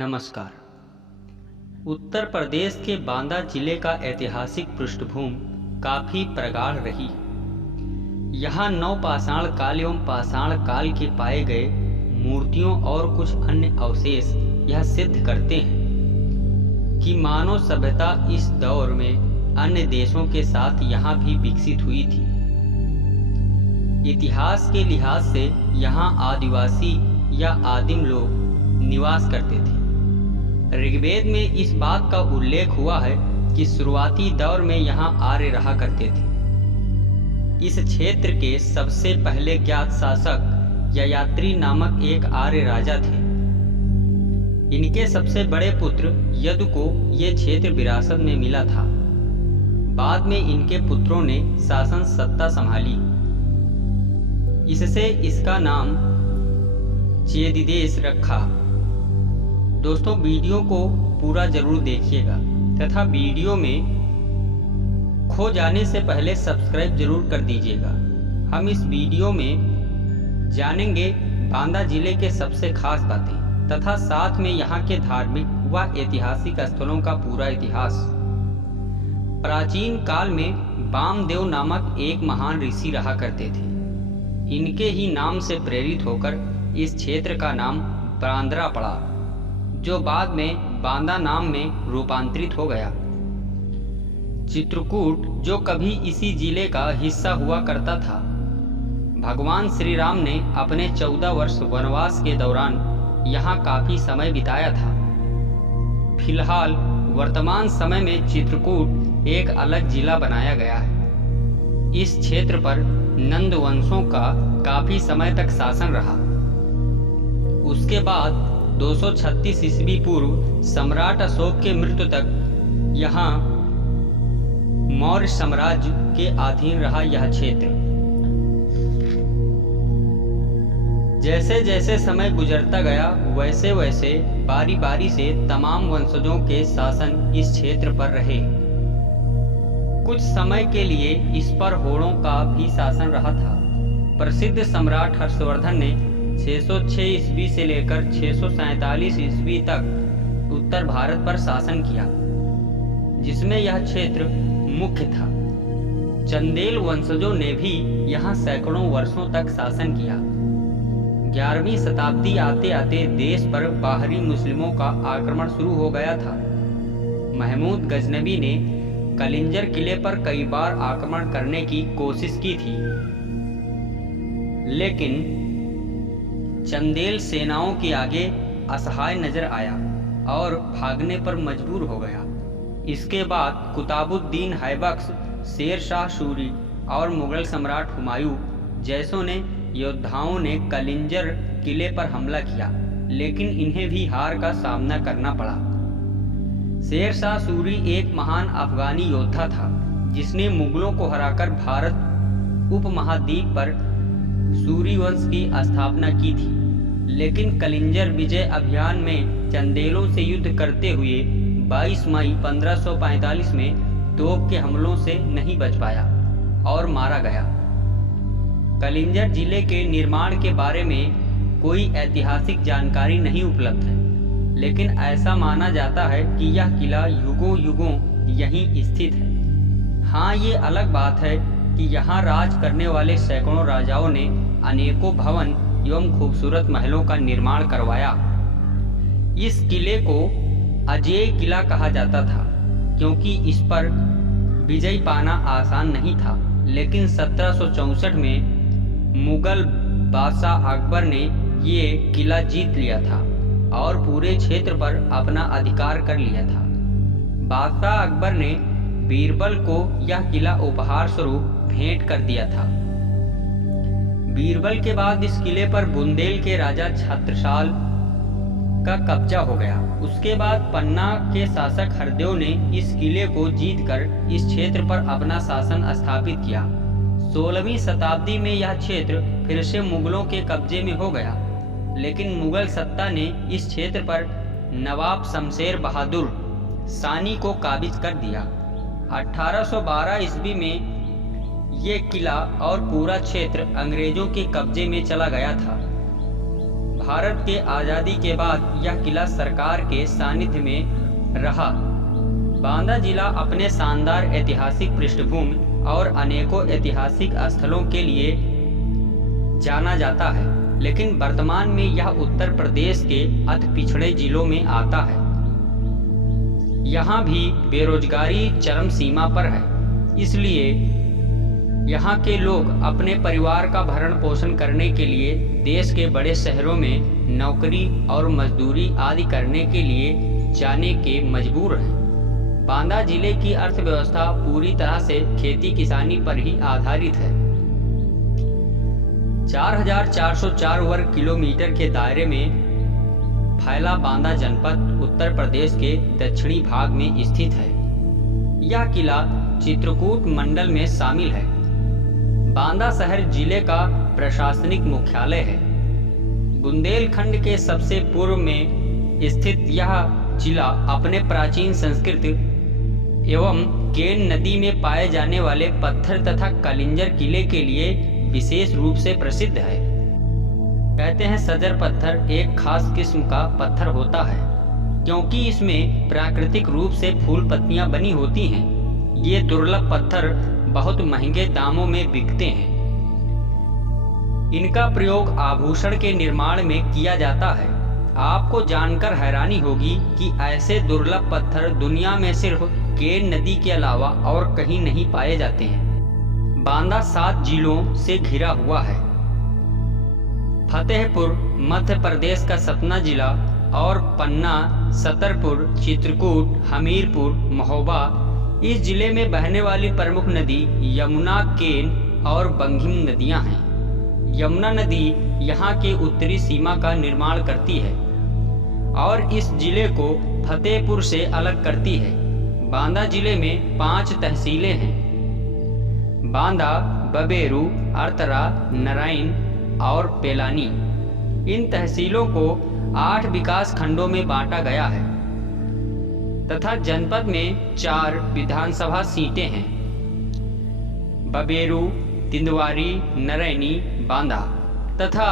नमस्कार। उत्तर प्रदेश के बांदा जिले का ऐतिहासिक पृष्ठभूमि काफ़ी प्रगाढ़ रही। यहाँ नवपाषाण काल एवं पाषाण काल के पाए गए मूर्तियों और कुछ अन्य अवशेष यह सिद्ध करते हैं कि मानव सभ्यता इस दौर में अन्य देशों के साथ यहाँ भी विकसित हुई थी। इतिहास के लिहाज से यहाँ आदिवासी या आदिम लोग निवास करते थे। ऋग्वेद में इस बात का उल्लेख हुआ है कि शुरुआती दौर में यहाँ आर्य रहा करते थे। इस क्षेत्र के सबसे पहले ज्ञात शासक ययाति नामक एक आर्य राजा थे। इनके सबसे बड़े पुत्र यदु को ये क्षेत्र विरासत में मिला था। बाद में इनके पुत्रों ने शासन सत्ता संभाली। इससे इसका नाम चेदिदेश रखा। दोस्तों, वीडियो को पूरा जरूर देखिएगा तथा वीडियो में खो जाने से पहले सब्सक्राइब जरूर कर दीजिएगा। हम इस वीडियो में जानेंगे बांदा जिले के सबसे खास बातें तथा साथ में यहाँ के धार्मिक व ऐतिहासिक स्थलों का पूरा इतिहास। प्राचीन काल में वामदेव नामक एक महान ऋषि रहा करते थे। इनके ही नाम से प्रेरित होकर इस क्षेत्र का नाम बांद्रा पड़ा, जो बाद में बांदा नाम में रूपांतरित हो गया। चित्रकूट, जो कभी इसी जिले का हिस्सा हुआ करता था, भगवान श्री राम ने अपने 14 वर्ष वनवास के दौरान यहाँ काफी समय बिताया था। फिलहाल वर्तमान समय में चित्रकूट एक अलग जिला बनाया गया है। इस क्षेत्र पर नंद वंशों का काफी समय तक शासन रहा। उसके बाद 236 ईस्वी पूर्व सम्राट अशोक के मृत्यु तक यहाँ मौर्य साम्राज्य के अधीन रहा यह क्षेत्र। जैसे जैसे समय गुजरता गया वैसे वैसे बारी बारी से तमाम वंशजों के शासन इस क्षेत्र पर रहे। कुछ समय के लिए इस पर होड़ों का भी शासन रहा था। प्रसिद्ध सम्राट हर्षवर्धन ने 606 ईस्वी से लेकर 647 ईस्वी तक उत्तर भारत पर शासन किया, जिसमें यह क्षेत्र मुख्य था। चंदेल वंशजों ने भी यहाँ सैकड़ों वर्षों तक शासन किया। 11वीं शताब्दी आते आते देश पर बाहरी मुस्लिमों का आक्रमण शुरू हो गया था। महमूद गजनबी ने कलिंजर किले पर कई बार आक्रमण करने की कोशिश की थी, लेकिन चंदेल सेनाओं के आगे असहाय नजर आया और भागने पर मजबूर हो गया। इसके बाद कुतुबुद्दीन ऐबक, शेर शाह सूरी और मुगल सम्राट हुमायूं जैसों ने योद्धाओं ने कलिंजर किले पर हमला किया, लेकिन इन्हें भी हार का सामना करना पड़ा। शेर शाह सूरी एक महान अफगानी योद्धा था, जिसने मुगलों को हराकर भारत उपमहाद्वीप पर सूरी वंश की स्थापना की थी, लेकिन कलिंजर विजय अभियान में चंदेलों से युद्ध करते हुए 22 मई 1545 में तोप के हमलों से नहीं बच पाया और मारा गया। कलिंजर जिले के निर्माण के बारे में कोई ऐतिहासिक जानकारी नहीं उपलब्ध है, लेकिन ऐसा माना जाता है कि यह किला युगों युगों यहीं स्थित है। हाँ, ये अलग बात है कि यहाँ राज करने वाले सैकड़ों राजाओं ने अनेकों भवन एवं खूबसूरत महलों का निर्माण करवाया। इस किले को अजेय किला कहा जाता था, क्योंकि इस पर विजय पाना आसान नहीं था। लेकिन 1764 में मुगल बादशाह अकबर ने ये किला जीत लिया था और पूरे क्षेत्र पर अपना अधिकार कर लिया था। बादशाह अकबर ने बीरबल को यह किला उपहार स्वरूप भेंट कर दिया था। बीरबल के बाद इस किले पर बुंदेल के राजा छत्रसाल का कब्जा हो गया। उसके बाद पन्ना के शासक हरदेव ने इस किले को जीतकर इस क्षेत्र पर अपना शासन स्थापित किया। 16वीं शताब्दी में यह क्षेत्र फिर से मुगलों के कब्जे में हो गया, लेकिन मुगल सत्ता ने इस क्षेत्र पर नवाब शमशेर बहादुर सानी को काबिज कर दिया। 1812 ईस्वी में ये किला और पूरा क्षेत्र अंग्रेजों के कब्जे में चला गया था। भारत के आज़ादी के बाद यह किला सरकार के सानिध्य में रहा। बांदा जिला अपने शानदार ऐतिहासिक पृष्ठभूमि और अनेकों ऐतिहासिक स्थलों के लिए जाना जाता है, लेकिन वर्तमान में यह उत्तर प्रदेश के अति पिछड़े जिलों में आता है। यहाँ भी बेरोजगारी चरम सीमा पर है, इसलिए यहाँ के लोग अपने परिवार का भरण पोषण करने के लिए देश के बड़े शहरों में नौकरी और मजदूरी आदि करने के लिए जाने के मजबूर हैं। बांदा जिले की अर्थव्यवस्था पूरी तरह से खेती किसानी पर ही आधारित है। 4404 वर्ग किलोमीटर के दायरे में फैला बांदा जनपद उत्तर प्रदेश के दक्षिणी भाग में स्थित है। यह किला चित्रकूट मंडल में शामिल है। बांदा शहर जिले का प्रशासनिक मुख्यालय है। बुंदेलखंड के सबसे पूर्व में स्थित यह जिला अपने प्राचीन संस्कृति एवं केन नदी में पाए जाने वाले पत्थर तथा कलिंजर किले के लिए विशेष रूप से प्रसिद्ध है। कहते हैं सजर पत्थर एक खास किस्म का पत्थर होता है, क्योंकि इसमें प्राकृतिक रूप से फूल पत्तियां बनी होती हैं। ये दुर्लभ पत्थर बहुत महंगे दामों में बिकते हैं। इनका प्रयोग आभूषण के निर्माण में किया जाता है। आपको जानकर हैरानी होगी कि ऐसे दुर्लभ पत्थर दुनिया में सिर्फ केन नदी के अलावा और कहीं नहीं पाए जाते हैं। बांदा 7 जिलों से घिरा हुआ है। फतेहपुर मध्य प्रदेश का सतना जिला और पन्ना, छतरपुर, चित्रकूट, हमीरपुर, महोबा इस जिले में बहने वाली प्रमुख नदी यमुना, केन और बंगिम नदियां हैं। यमुना नदी यहाँ के उत्तरी सीमा का निर्माण करती है और इस जिले को फतेहपुर से अलग करती है। बांदा जिले में 5 तहसीलें हैं: बांदा, बबेरू, अरतरा, नारायण और पेलानी। इन तहसीलों को 8 विकास खंडों में बांटा गया है तथा जनपद में 4 विधानसभा सीटें हैं: बबेरू, तिंदवारी, नरैनी, बांदा तथा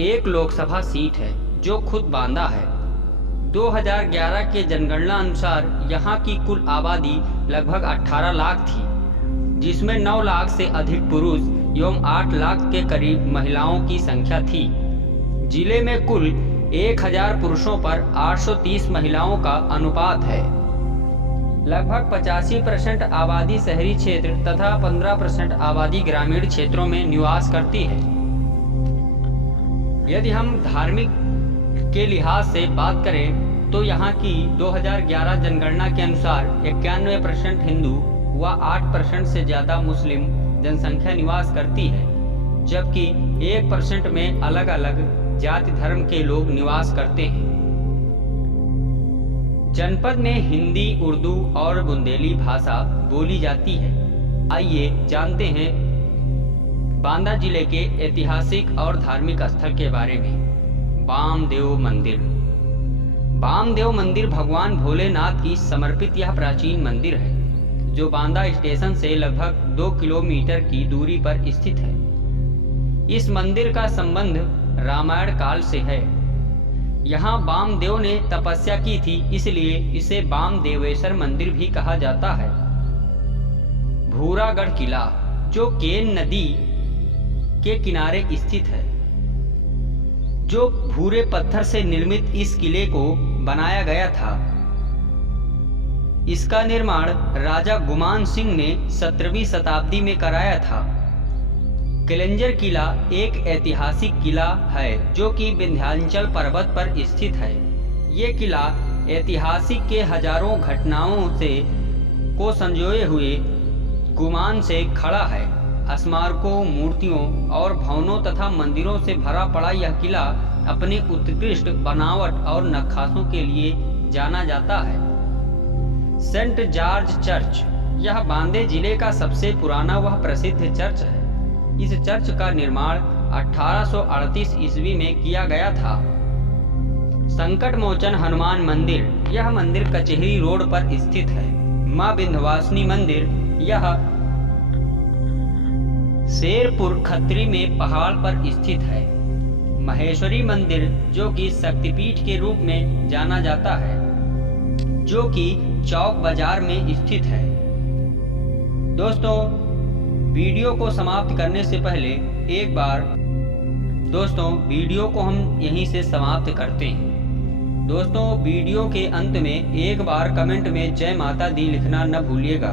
1 लोकसभा सीट है जो खुद बांदा है। 2011 के जनगणना अनुसार यहाँ की कुल आबादी लगभग 18 लाख थी, जिसमें 9 लाख से अधिक पुरुष एवं 8 लाख के करीब महिलाओं की संख्या थी। जिले में कुल 1000 पुरुषों पर 830 महिलाओं का अनुपात है। लगभग 85% आबादी शहरी क्षेत्र तथा 15% आबादी ग्रामीण क्षेत्रों में निवास करती है। यदि हम धार्मिक के लिहाज से बात करें तो यहाँ की 2011 जनगणना के अनुसार 91% हिंदू व 8% से ज़्यादा मुस्लिम जनसंख्या निवास करती है, जबकि 1% में अलग अलग जाति धर्म के लोग निवास करते हैं। जनपद में हिंदी, उर्दू और बुंदेली भाषा बोली जाती है। आइए जानते हैं बांदा जिले के ऐतिहासिक और धार्मिक स्थल के बारे में। बामदेव मंदिर। बामदेव मंदिर भगवान भोलेनाथ की समर्पित यह प्राचीन मंदिर है, जो बांदा स्टेशन से लगभग 2 किलोमीटर की दूरी पर स्थित है। इस मंदिर का संबंध रामायण काल से है। यहाँ बामदेव ने तपस्या की थी, इसलिए इसे बामदेवेश्वर मंदिर भी कहा जाता है। भूरागढ़ किला, जो केन नदी के किनारे स्थित है, जो भूरे पत्थर से निर्मित इस किले को बनाया गया था। इसका निर्माण राजा गुमान सिंह ने 17वीं शताब्दी में कराया था। कलिंजर किला एक ऐतिहासिक किला है जो कि विंध्याचल पर्वत पर स्थित है। ये किला ऐतिहासिक के हजारों घटनाओं से को संजोए हुए गुमान से खड़ा है। स्मारकों, मूर्तियों और भवनों तथा मंदिरों से भरा पड़ा यह किला अपने उत्कृष्ट बनावट और नक्काशों के लिए जाना जाता है। सेंट जॉर्ज चर्च, यह बांदे जिले का सबसे पुराना व प्रसिद्ध चर्च है। इस चर्च का निर्माण 1838 ईस्वी में किया गया था। संकट मोचन हनुमान मंदिर, यह मंदिर कचहरी रोड पर स्थित है। मां विंध्यवासिनी मंदिर, यह शेरपुर खत्री में पहाड़ पर स्थित है। महेश्वरी मंदिर, जो कि शक्तिपीठ के रूप में जाना जाता है, जो कि चौक बाजार में स्थित है। दोस्तों, वीडियो को समाप्त करने से पहले एक बार वीडियो को हम यहीं से समाप्त करते हैं। दोस्तों, वीडियो के अंत में एक बार कमेंट में जय माता दी लिखना न भूलिएगा।